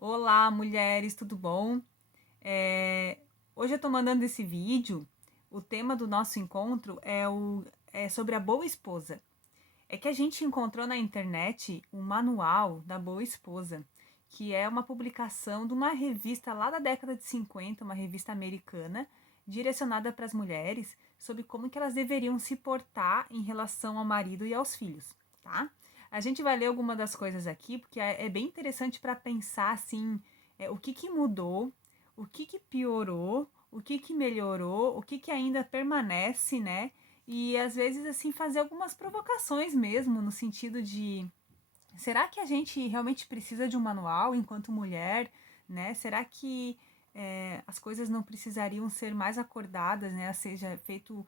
Olá, mulheres, tudo bom? É, Hoje eu tô mandando esse vídeo. O tema do nosso encontro é sobre a boa esposa. É que a gente encontrou na internet o manual da boa esposa, que é uma publicação de uma revista lá da década de 50, uma revista americana, direcionada para as mulheres, sobre como que elas deveriam se portar em relação ao marido e aos filhos, tá? A gente vai ler alguma das coisas aqui, porque é bem interessante para pensar assim, o que que mudou, o que que piorou, o que que melhorou, o que que ainda permanece, né? E às vezes assim fazer algumas provocações mesmo, no sentido de será que a gente realmente precisa de um manual enquanto mulher, né? Será que as coisas não precisariam ser mais acordadas, né? Seja feito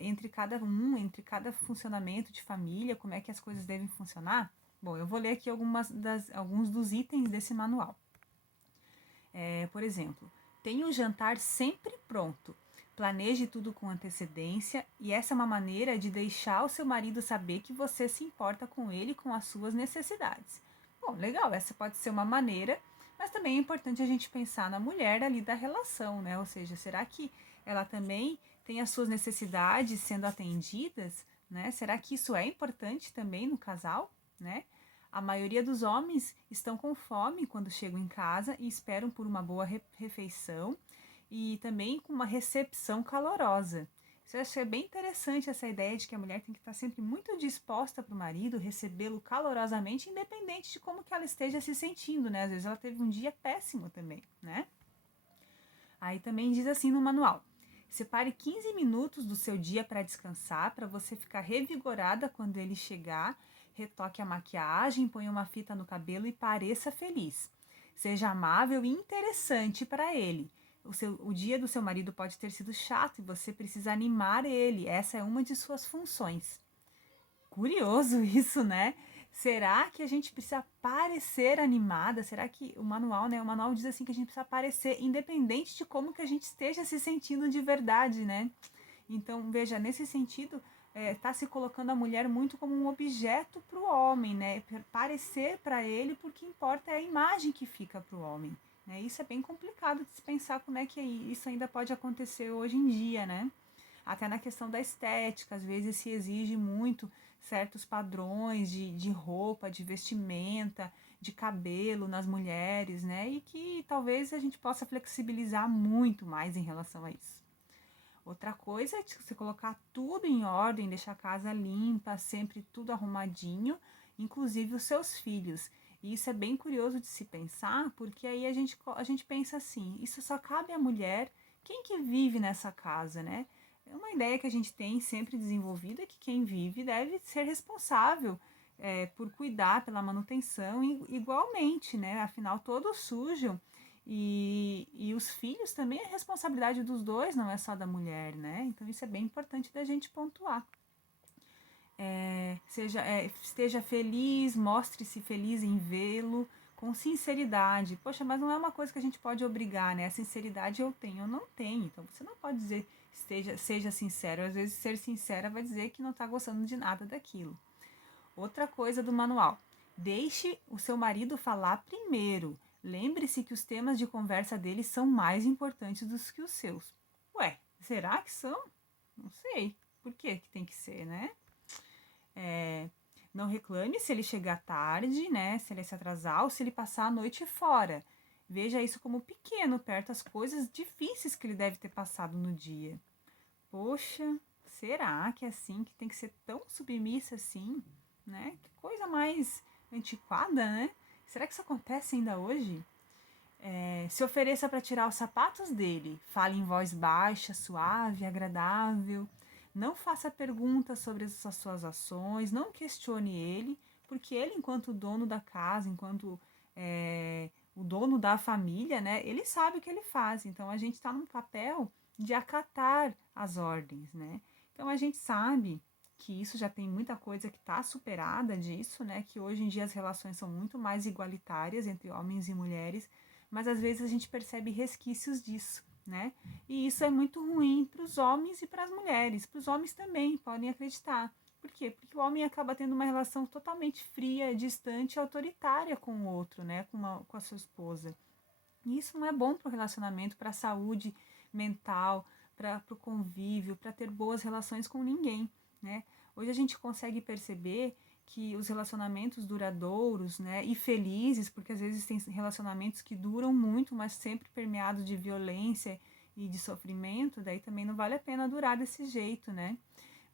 entre cada funcionamento de família, como é que as coisas devem funcionar? Bom, eu vou ler aqui alguns dos itens desse manual. Por exemplo, tenha o jantar sempre pronto. Planeje tudo com antecedência e essa é uma maneira de deixar o seu marido saber que você se importa com ele e com as suas necessidades. Bom, legal, essa pode ser uma maneira, mas também é importante a gente pensar na mulher ali da relação, né? Ou seja, será que ela também tem as suas necessidades sendo atendidas, né? Será que isso é importante também no casal, né? A maioria dos homens estão com fome quando chegam em casa e esperam por uma boa refeição e também com uma recepção calorosa. Isso eu achei bem interessante, essa ideia de que a mulher tem que estar sempre muito disposta para o marido, recebê-lo calorosamente, independente de como que ela esteja se sentindo, né? Às vezes ela teve um dia péssimo também, né? Aí também diz assim no manual: separe 15 minutos do seu dia para descansar, para você ficar revigorada quando ele chegar. Retoque a maquiagem, ponha uma fita no cabelo e pareça feliz. Seja amável e interessante para ele. O dia do seu marido pode ter sido chato e você precisa animar ele. Essa é uma de suas funções. Curioso isso, né? Será que a gente precisa parecer animada? Será que o manual, né? O manual diz assim que a gente precisa parecer independente de como que a gente esteja se sentindo de verdade, né? Então, veja, nesse sentido, tá se colocando a mulher muito como um objeto para o homem, né? Parecer para ele, porque importa é a imagem que fica para o homem. Né? Isso é bem complicado de se pensar como é que isso ainda pode acontecer hoje em dia, né? Até na questão da estética, às vezes se exige muito certos padrões de roupa, de vestimenta, de cabelo nas mulheres, né? E que talvez a gente possa flexibilizar muito mais em relação a isso. Outra coisa é você colocar tudo em ordem, deixar a casa limpa, sempre tudo arrumadinho, inclusive os seus filhos. E isso é bem curioso de se pensar, porque aí a gente pensa assim, isso só cabe à mulher, quem que vive nessa casa, né? É uma ideia que a gente tem sempre desenvolvida que quem vive deve ser responsável por cuidar pela manutenção igualmente, né? Afinal, todos sujam e os filhos também é responsabilidade dos dois, não é só da mulher, né? Então isso é bem importante da gente pontuar. Esteja feliz, mostre-se feliz em vê-lo, com sinceridade. Poxa, mas não é uma coisa que a gente pode obrigar, né? A sinceridade eu tenho, eu não tenho. Então você não pode dizer seja sincero. Às vezes ser sincera vai dizer que não está gostando de nada daquilo. Outra coisa do manual: deixe o seu marido falar primeiro. Lembre-se que os temas de conversa dele são mais importantes do que os seus. Ué, será que são? Não sei. Por que tem que ser, né? É, não reclame se ele chegar tarde, né? Se ele se atrasar ou se ele passar a noite fora. Veja isso como pequeno, perto das coisas difíceis que ele deve ter passado no dia. Poxa, será que é assim que tem que ser tão submissa assim, né? Que coisa mais antiquada, né? Será que isso acontece ainda hoje? Se ofereça para tirar os sapatos dele. Fale em voz baixa, suave, agradável. Não faça perguntas sobre as suas ações. Não questione ele, porque ele, enquanto dono da casa, enquanto o dono da família, né, ele sabe o que ele faz. Então a gente está num papel de acatar as ordens, né? Então a gente sabe que isso já tem muita coisa que está superada disso, né? Que hoje em dia as relações são muito mais igualitárias entre homens e mulheres, mas às vezes a gente percebe resquícios disso, né? E isso é muito ruim para os homens e para as mulheres. Para os homens também, podem acreditar, Por quê? Porque o homem acaba tendo uma relação totalmente fria, distante, autoritária com o outro, né? Com a sua esposa. E isso não é bom para o relacionamento, para a saúde mental, para o convívio, para ter boas relações com ninguém, né? Hoje a gente consegue perceber que os relacionamentos duradouros, né, e felizes, porque às vezes tem relacionamentos que duram muito, mas sempre permeados de violência e de sofrimento, daí também não vale a pena durar desse jeito, né?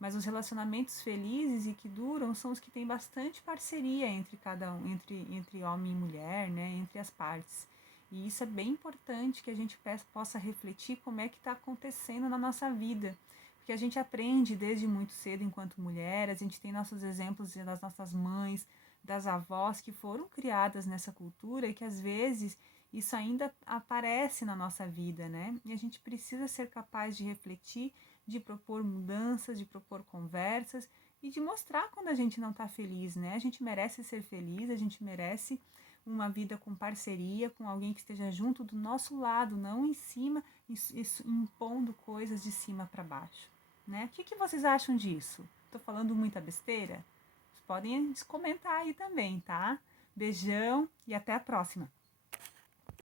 Mas os relacionamentos felizes e que duram são os que têm bastante parceria entre cada um, entre homem e mulher, né, entre as partes. E isso é bem importante que a gente possa refletir como é que está acontecendo na nossa vida. Porque a gente aprende desde muito cedo enquanto mulher, a gente tem nossos exemplos das nossas mães, das avós que foram criadas nessa cultura e que às vezes isso ainda aparece na nossa vida, né? E a gente precisa ser capaz de refletir, de propor mudanças, de propor conversas e de mostrar quando a gente não está feliz, né? A gente merece ser feliz, a gente merece uma vida com parceria, com alguém que esteja junto do nosso lado, não em cima, isso, impondo coisas de cima para baixo, né? O que vocês acham disso? Estou falando muita besteira? Vocês podem comentar aí também, tá? Beijão e até a próxima!